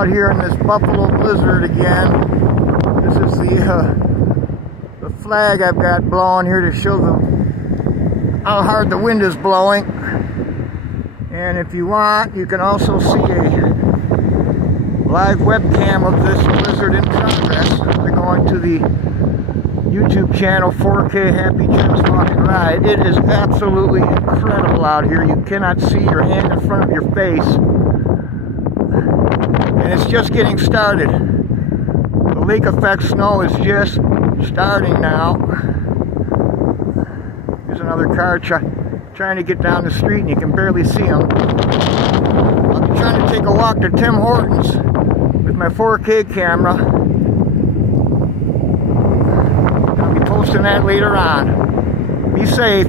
out here in this Buffalo blizzard again. This is the flag I've got blowing here to show them how hard the wind is blowing. And if you want, you can also see a live webcam of this blizzard in progress by going to the YouTube channel 4K Happy Jim's Walk and Ride. It is absolutely incredible out here. You cannot see your hand in front of your face. And it's just getting started. The lake effect snow is just starting now. There's another car trying to get down the street and you can barely see them. I'll be trying to take a walk to Tim Hortons with my 4K camera. I'll be posting that later on. Be safe.